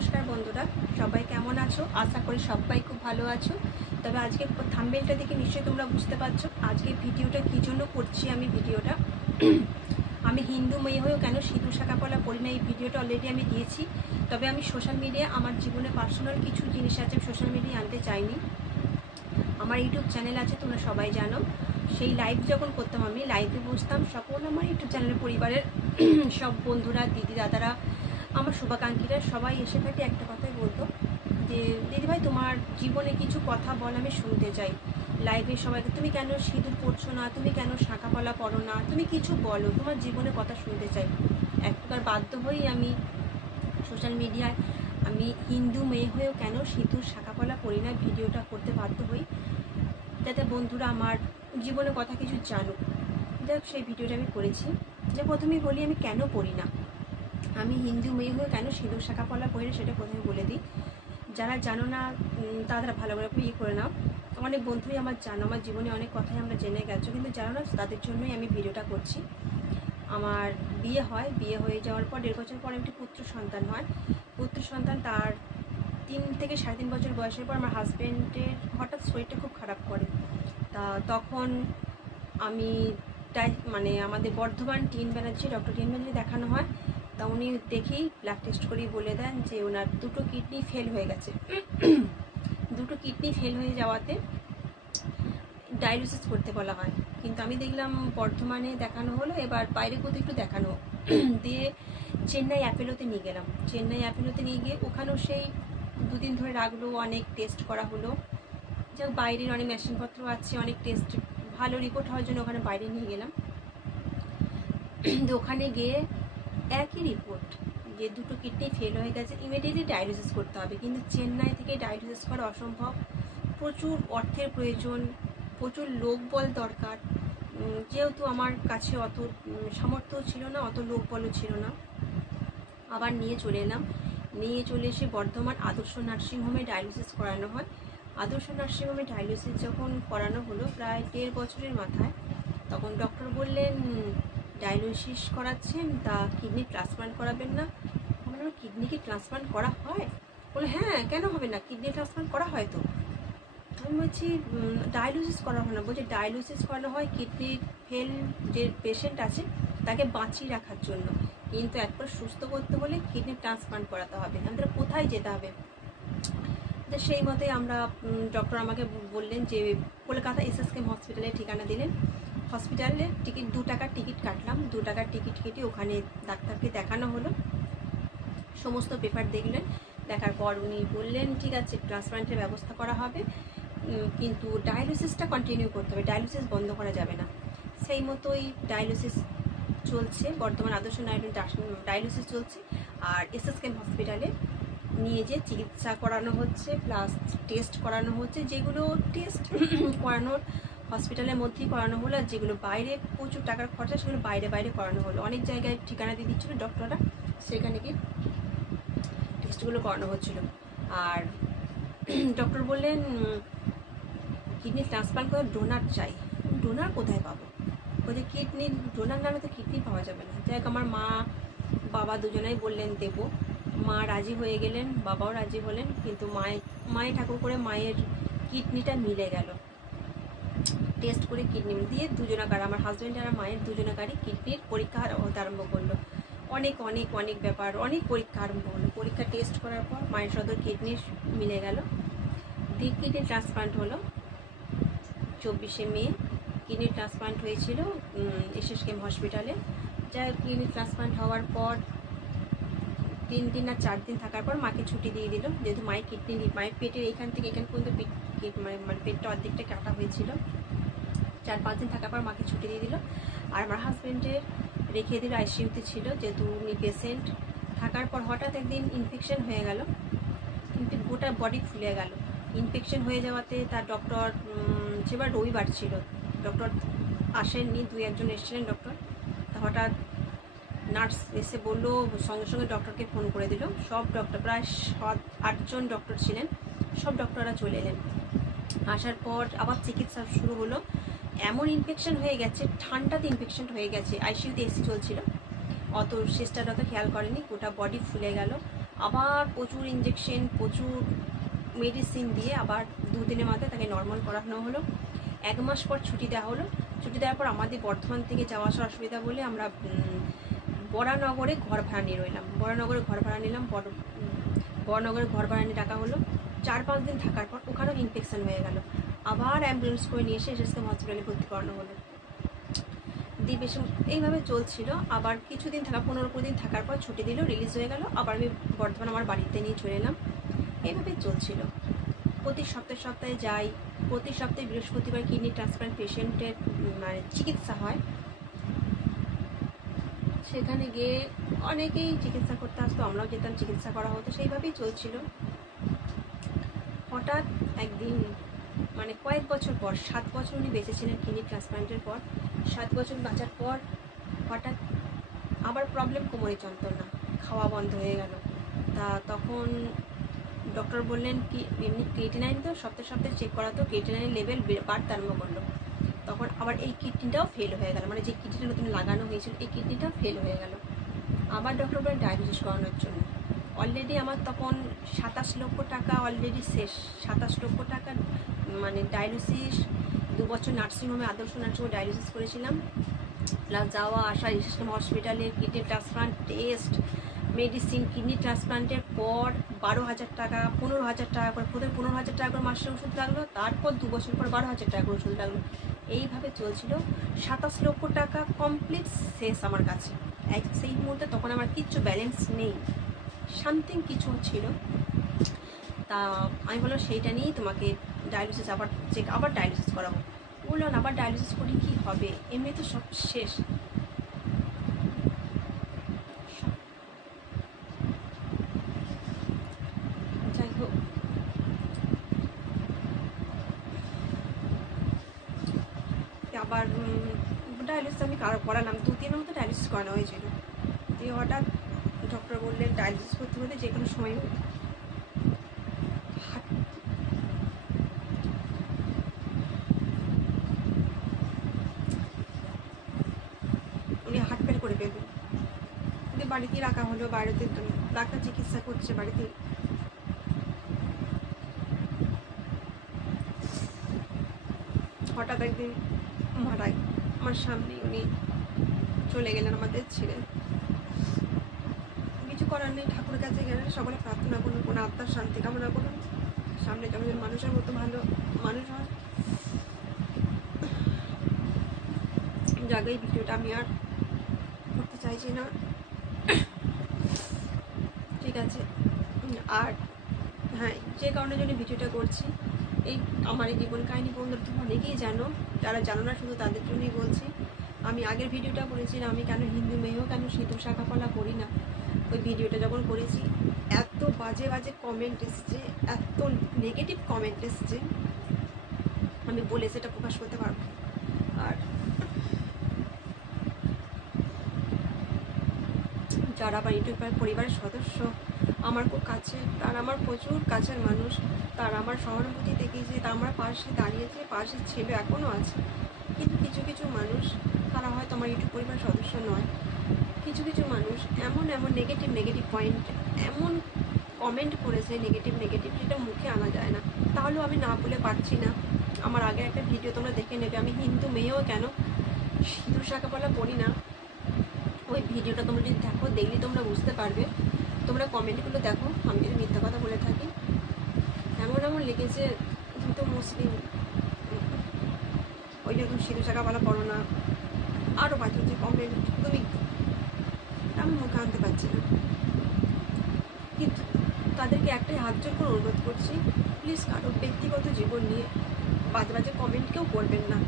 নমস্কার বন্ধুরা, সবাই কেমন আছো? আশা করি সবাই খুব ভালো আছো। তবে আজকে থাম্বনেলটা দেখে নিশ্চয়ই তোমরা বুঝতে পারছো আজকে ভিডিওটা কী জন্য করছি। আমি হিন্দু মেয়ে হয়েও কেন সিঁদুর শাঁখা পলা পরি না, এই ভিডিওটা অলরেডি আমি দিয়েছি। তবে আমি সোশ্যাল মিডিয়া আমার জীবনে পার্সোনাল কিছু জিনিস আছে সোশ্যাল মিডিয়ায় আনতে চাইনি। আমার ইউটিউব চ্যানেল আছে, তোমরা সবাই জানো। সেই লাইভ যখন করতাম, আমি লাইভে বসতাম, সকল আমার ইউটিউব চ্যানেলের পরিবারের সব বন্ধুরা, দিদি দাদারা, আমার শুভাকাঙ্ক্ষীরা সবাই এসে থাকে একটা কথাই বলতো যে দিদিভাই তোমার জীবনে কিছু কথা বল, আমি শুনতে চাই। লাইভে সবাইকে তুমি কেন সিঁদুর পরছো না, তুমি কেন শাঁখা পলা পরো না, তুমি কিছু বলো, তোমার জীবনে কথা শুনতে চাই। একবার বাধ্য হয়েই আমি সোশ্যাল মিডিয়ায় আমি হিন্দু মেয়ে হয়েও কেন সিঁদুর শাঁখা পলা পরি না ভিডিওটা করতে বাধ্য হই, যাতে বন্ধুরা আমার জীবনে কথা কিছু জানুক। যাক, সেই ভিডিওটা আমি করেছি। যে প্রথমেই বলি আমি কেন পড়ি না, আমি হিন্দু মেয়ে হয়ে কেন সিঁদুর শাঁখা পলা পরি না সেটা প্রথমে বলে দিই। যারা জানো না তারা ভালো করে ইয়ে করে নাও। অনেক বন্ধুই আমার জানো, আমার জীবনে অনেক কথাই আমরা জেনে গেছো, কিন্তু জানো না তাদের জন্যই আমি ভিডিওটা করছি। আমার বিয়ে হয়, বিয়ে হয়ে যাওয়ার পর 1.5 বছর পর একটি পুত্র সন্তান হয়। পুত্র সন্তান তার 3 থেকে 3.5 বছর বয়সের পর আমার হাজব্যান্ডের হঠাৎ শরীরটা খুব খারাপ করে। তখন আমি মানে আমাদের Bardhaman TN Banerjee, doctor TN Banerjee দেখানো হয়। তা উনি দেখেই ব্লাড টেস্ট করেই বলে দেন যে ওনার 2টো কিডনি ফেল হয়ে গেছে। 2টো কিডনি ফেল হয়ে যাওয়াতে ডায়ালিসিস করতে বলা হয়। কিন্তু আমি দেখলাম বর্ধমানে দেখানো হলো, এবার বাইরে কোথাও একটু দেখানো দিয়ে চেন্নাই অ্যাপেলোতে নিয়ে গেলাম। চেন্নাই অ্যাপেলোতে নিয়ে গিয়ে ওখানেও সেই 2 দিন ধরে রাখলো, অনেক টেস্ট করা হলো। যাক, বাইরের অনেক মেশিনপত্র আছে, অনেক টেস্ট ভালো রিপোর্ট হওয়ার জন্য ওখানে বাইরে নিয়ে গেলাম। ওখানে গিয়ে একই রিপোর্ট যে 2টো কিডনি ফেল হয়ে গেছে, ইমিডিয়েটলি ডায়ালিসিস করতে হবে। কিন্তু চেন্নাই থেকে ডায়ালিসিস করা অসম্ভব, প্রচুর অর্থের প্রয়োজন, প্রচুর লোকবল দরকার। যেহেতু আমার কাছে অত সামর্থ্য ছিল না, অত লোকবলও ছিল না, আবার নিয়ে চলে এলাম। নিয়ে চলে এসে বর্ধমান আদর্শ নার্সিংহোমে ডায়ালিসিস করানো হয়। আদর্শ নার্সিংহোমে ডায়ালিসিস যখন করানো হলো প্রায় 1.5 বছরের মাথায়, তখন ডক্টর বললেন ডায়ালিসিস করাচ্ছেন তা কিডনি ট্রান্সপ্লান্ট করাবেন না? আমার কিডনি কি ট্রান্সপ্লান্ট করা হয়? বলে হ্যাঁ, কেন হবে না, কিডনি ট্রান্সপ্লান্ট করা হয় তো। আমি বলছি ডায়ালিসিস করা হয় না। বলছে ডায়ালিসিস করানো হয় কিডনি ফেল যে পেশেন্ট আছে তাকে বাঁচিয়ে রাখার জন্য, কিন্তু একবার সুস্থ করতে হলে কিডনি ট্রান্সপ্লান্ট করাতে হবে। আমাদের কোথায় যেতে হবে? তো সেই মতে আমরা ডক্টর আমাকে বললেন যে কলকাতা এসএসকেএম হসপিটালে ঠিকানা দিলেন। হসপিটালে টিকিট 2 টাকার টিকিট কাটলাম। 2 টাকার টিকিট কেটে ওখানে ডাক্তারকে দেখানো হলো, সমস্ত পেপার দেখলেন। দেখার পর উনি বললেন ঠিক আছে, ট্রান্সপ্লান্টের ব্যবস্থা করা হবে, কিন্তু ডায়ালিসিসটা কন্টিনিউ করতে হবে, ডায়ালিসিস বন্ধ করা যাবে না। সেই মতোই ডায়ালিসিস চলছে, বর্তমান আদর্শ ডায়ালিসিস চলছে। আর এসএসকেএম হসপিটালে নিয়ে যে চিকিৎসা করানো হচ্ছে, প্লাস টেস্ট করানো হচ্ছে। যেগুলো টেস্ট করানোর হসপিটালের মধ্যেই করানো হলো, আর যেগুলো বাইরে প্রচুর টাকার খরচা সেগুলো বাইরে বাইরে করানো হলো। অনেক জায়গায় ঠিকানা দিয়ে দিচ্ছিলো ডক্টররা, সেখানে গিয়ে টেস্টগুলো করানো হচ্ছিল। আর ডক্টর বললেন কিডনি ট্রান্সপ্লান্ট করে ডোনার চাই। ডোনার কোথায় পাবো? বলছে কিডনি ডোনার নামে তো কিডনি পাওয়া যাবে না। যাই হোক, আমার মা বাবা দুজনেই বললেন দেব। মা রাজি হয়ে গেলেন, বাবাও রাজি হলেন, কিন্তু মায়ের ঠাকুর করে মায়ের কিডনিটা মিলে গেল। টেস্ট করে কিডনি দিয়ে দুজনাকার, আমার হাজব্যান্ড আর মায়ের দুজনাকারই কিডনির পরীক্ষা হতে আরম্ভ করলো। অনেক অনেক অনেক ব্যাপার, অনেক পরীক্ষা আরম্ভ হলো। পরীক্ষা টেস্ট করার পর মায়ের সদর কিডনি মিলে গেল। কিডনি ট্রান্সপ্লান্ট হলো 24শে মে। কিডনি ট্রান্সপ্লান্ট হয়েছিল এসএসকেএম হসপিটালে। যাই হোক, কিডনি ট্রান্সপ্লান্ট হওয়ার পর 3 দিন আর 4 দিন থাকার পর মাকে ছুটি দিয়ে দিল। যেহেতু মায়ের কিডনি, মায়ের পেটের এইখান থেকে এখান পর্যন্ত মানে পেটটা অর্ধেকটা কাটা হয়েছিল। 4-5 দিন থাকার পর মাকে ছুটি দিয়ে দিল। আর আমার হাজব্যান্ডের রেখে দিল, আইসিইউতে ছিল যেহেতু উনি পেশেন্ট। থাকার পর হঠাৎ একদিন ইনফেকশন হয়ে গেল, গোটা বডি ফুলে গেল। ইনফেকশন হয়ে যাওয়াতে তার ডক্টর, সেবার রবিবার ছিল, ডক্টর আসেননি, 2-1 জন এসেছিলেন ডক্টর। তা হঠাৎ নার্স এসে বললো, সঙ্গে সঙ্গে ডক্টরকে ফোন করে দিল। সব ডক্টর, প্রায় 7-8 জন ডক্টর ছিলেন, সব ডক্টররা চলে এলেন। আসার পর আবার চিকিৎসা শুরু হলো। এমন ইনফেকশন হয়ে গেছে, ঠান্ডাতে ইনফেকশন হয়ে গেছে, আইসিইউতে এসি চলছিল, অত সিস্টাররা তো খেয়াল করেনি, গোটা বডি ফুলে গেল। আবার প্রচুর ইঞ্জেকশন, প্রচুর মেডিসিন দিয়ে আবার 2 দিনের মাথায় তাকে নর্মাল করানো হলো। 1 মাস পর ছুটি দেওয়া হলো। ছুটি দেওয়ার পর আমাদের বর্ধমান থেকে যাওয়া আসার অসুবিধা বলে আমরা বরানগরে ঘর ভাড়া নিয়ে রইলাম। বরানগরে ঘর ভাড়া নিলাম। বরানগরে ঘর ভাড়া নিয়ে টাকা হলো। 4-5 দিন থাকার পর ওখানেও ইনফেকশন হয়ে গেল। আবার অ্যাম্বুলেন্স করে নিয়ে এসে এসএসকেএম হসপিটালে ভর্তি করানো হলো। বেশ এইভাবে চলছিল। আবার কিছুদিন থাকা 15-20 দিন থাকার পর ছুটি দিল, রিলিজ হয়ে গেল। আবার আমি বর্ধমান আমার বাড়িতে নিয়ে চলে এলাম। এইভাবে চলছিল। প্রতি সপ্তাহে যাই। প্রতি সপ্তাহে বৃহস্পতিবার কিডনি ট্রান্সপ্লান্ট পেশেন্টের মানে চিকিৎসা হয়। সেখানে গিয়ে অনেকেই চিকিৎসা করতে আসতো, আমরাও যেতাম, চিকিৎসা করা হতো। সেইভাবেই চলছিল। হঠাৎ একদিন মানে কয়েক বছর পর, 7 বছর উনি বেঁচেছিলেন কিডনি ট্রান্সপ্লান্টের পর। 7 বছর বাঁচার পর হঠাৎ আবার প্রবলেম, কোমরে যন্ত্রণা, খাওয়া বন্ধ হয়ে গেল। তখন ডক্টর বললেন কি এমনি ক্রিয়েটিনাইন তো সপ্তাহে চেক করা, তো ক্রিয়েটিনাইনের লেভেল বাড়তে আরম্ভ করলো। তখন আবার এই কিডনিটাও ফেল হয়ে গেল, মানে যে কিডনিটা নতুন লাগানো হয়েছিল এই কিডনিটাও ফেল হয়ে গেল। আবার ডক্টর বললেন ডায়ালিসিস করানোর জন্য। অলরেডি আমার তখন 27 লক্ষ টাকা অলরেডি শেষ। 27 লক্ষ টাকা মানে ডায়ালিসিস, 2 বছর নার্সিংহোমে, আদর্শ নার্সিংহোমে ডায়ালিসিস করেছিলাম। প্লাস যাওয়া আসা, এসএসকেএম হসপিটালে kidney transplant test, medicine, kidney ট্রান্সপ্লান্টের পর 12,000 টাকা, 15,000 টাকা করে, প্রথমে 15,000 টাকা করে মাসে ওষুধ লাগলো, তারপর 2 বছর পর 12,000 টাকা করে ওষুধ লাগলো। এইভাবে চলছিল। 27 লক্ষ টাকা কমপ্লিট শেষ আমার কাছে সেই মুহূর্তে। তখন আমার কিচ্ছু ব্যালেন্স নেই, সামথিং কিছু ছিল। তা আমি বললাম সেইটা নিয়েই তোমাকে ডায়ালিসিস আবার ডায়ালিসিস করাবো। বললাম আবার ডায়ালিসিস করি কি হবে, এমনি তো সব শেষ। যাই হোক, আবার ডায়ালিসিস আমি করালাম। 2-3 মতো ডায়ালিসিস করানো হয়েছিল। দিয়ে হঠাৎ ডক্টর বললেন ডায়ালিসিস করতে হলে যে কোনো সময় উনি হার্ট ফেল করে ফেলবেন। বাড়িতেই রাখা হলো, বাড়িতে ডাক্তার চিকিৎসা করছে বাড়িতে। হঠাৎ একদিন মারাই আমার সামনে উনি চলে গেলেন আমাদের ছেড়ে। কিছু করার নেই, ঠাকুরের কাছে গেলেন, সকলে প্রার্থনা করুন, কোনো আত্মার শান্তি কামনা করুন, সামনে জন্মের মানুষের মতো ভালো মানুষ হয়। জায়গায় ভিডিওটা আমি আর করতে চাইছি না, ঠিক আছে। আর হ্যাঁ, যে কারণে জন্য ভিডিওটা করছি, এই আমার এই জীবন কাহিনী বন্ধুরা তো অনেকেই জানো, যারা জানো না শুধু তাদের জন্যই বলছি। আমি আগের ভিডিওটা করেছিলাম আমি কেন হিন্দু মেয়েও কেন সিঁদুর শাঁখাপলা করি না। ওই ভিডিওটা যখন করেছি এত বাজে বাজে কমেন্ট এসছে, এত নেগেটিভ কমেন্ট এসছে, আমি বলে সেটা প্রকাশ করতে পারবো। আর যারা আমার ইউটিউবার পরিবারের সদস্য, আমার খুব কাছে, তারা আমার প্রচুর কাছের মানুষ, তারা আমার সহানুভূতি দেখেছে, তারা আমার পাশে দাঁড়িয়েছে, পাশে ছিল, এখনও আছে। কিন্তু কিছু কিছু মানুষ, তারা হয়তো আমার ইউটিউব পরিবারের সদস্য নয়, কিছু কিছু মানুষ এমন নেগেটিভ পয়েন্ট, এমন কমেন্ট করেছে নেগেটিভ যেটা মুখে আনা যায় না। তাহলেও আমি না বলে পারছি না। আমার আগে একটা ভিডিও তোমরা দেখে নেবে, আমি হিন্দু মেয়েও কেন সিঁদুর শাঁখাপলা পরি না, ওই ভিডিওটা তোমরা যদি দেখো, দেখলে তোমরা বুঝতে পারবে। তোমরা কমেন্টগুলো দেখো, আমি যদি মিথ্যা কথা বলে থাকি। এমন লিখেছে তুমি তো মুসলিম, ওই যে তুমি সিঁদুর শাঁখাপলা পড়ো না, আরও বাজে যে কমেন্ট, তুমি, আমি মুখে আনতে পারছি না। কিন্তু তাদেরকে একটাই হাত জোর করে অনুরোধ করছি, প্লিজ কারো ব্যক্তিগত জীবন নিয়ে বাজে কমেন্ট কেউ করবেন না।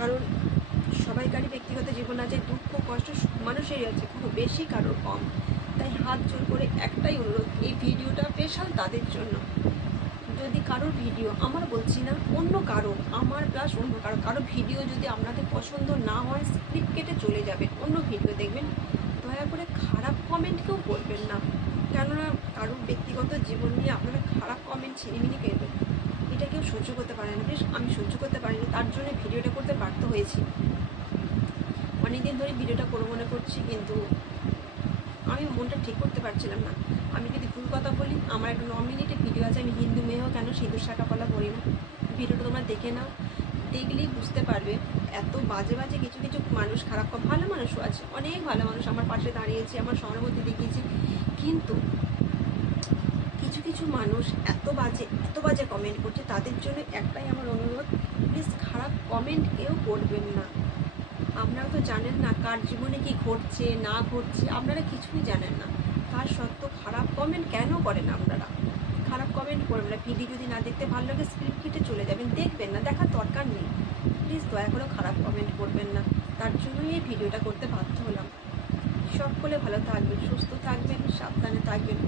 কারণ সবাইকারই ব্যক্তিগত জীবন আছে, দুঃখ কষ্ট মানুষেরই আছে, কোনো বেশি কারোর কম। তাই হাত জোর করে একটাই অনুরোধ, এই ভিডিওটা স্পেশাল তাদের জন্য। যদি কারোর ভিডিও, আমার বলছি না, অন্য কারো, আমার প্লাস অন্য কারো ভিডিও যদি আপনাদের পছন্দ না হয়, স্ক্রিপ্ট কেটে চলে যাবেন, অন্য ভিডিও দেখবেন। দয়া করে খারাপ কমেন্ট কেউ করবেন না, কেননা কারোর ব্যক্তিগত জীবন নিয়ে আপনারা খারাপ কমেন্ট ছিনিমিনি করবেন, এটা কেউ সহ্য করতে পারে না। বেশ, আমি সহ্য করতে পারিনি, তার জন্য ভিডিওটা করতে বাধ্য হয়েছি। অনেকদিন ধরে ভিডিওটা করবো মনে করছি, কিন্তু আমি মনটা ঠিক করতে পারছিলাম না। আমি যদি ভুল কথা বলি, আমার একটা 9 মিনিটের ভিডিও আছে, আমি হিন্দু মেয়েও কেন সিঁদুর শাঁখা পলা পরি না। ভিডিওটা তোমরা দেখে নাও, দেখলেই বুঝতে পারবে এত বাজে বাজে কিছু কিছু মানুষ, খারাপ ভালো মানুষও আছে, অনেক ভালো মানুষ আমার পাশে দাঁড়িয়েছে, আমার সহানুভূতি দেখিয়েছে, কিন্তু কিছু কিছু মানুষ এত বাজে কমেন্ট করছে। তাদের জন্য একটাই আমার অনুরোধ, প্লিজ খারাপ কমেন্ট কেউ করবেন না। আপনারা তো জানেন না কার জীবনে কি ঘটছে না ঘটছে, আপনারা কিছুই জানেন না। তার সত্ত্বেও খারাপ কমেন্ট কেন করেন আপনারা? খারাপ কমেন্ট করবেন না। ভিডিও যদি না দেখতে ভালো লাগে স্ক্রিপ্ট কেটে চলে যাবেন, দেখবেন না, দেখার দরকার নেই। প্লিজ দয়া করে খারাপ কমেন্ট করবেন না। তার জন্যই এই ভিডিওটা করতে বাধ্য হলাম। সকলে ভালো থাকবেন, সুস্থ থাকবেন, সাবধানে থাকবেন।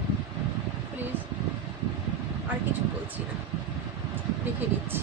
প্লিজ আর কিছু বলছি না, রেখে দিচ্ছি।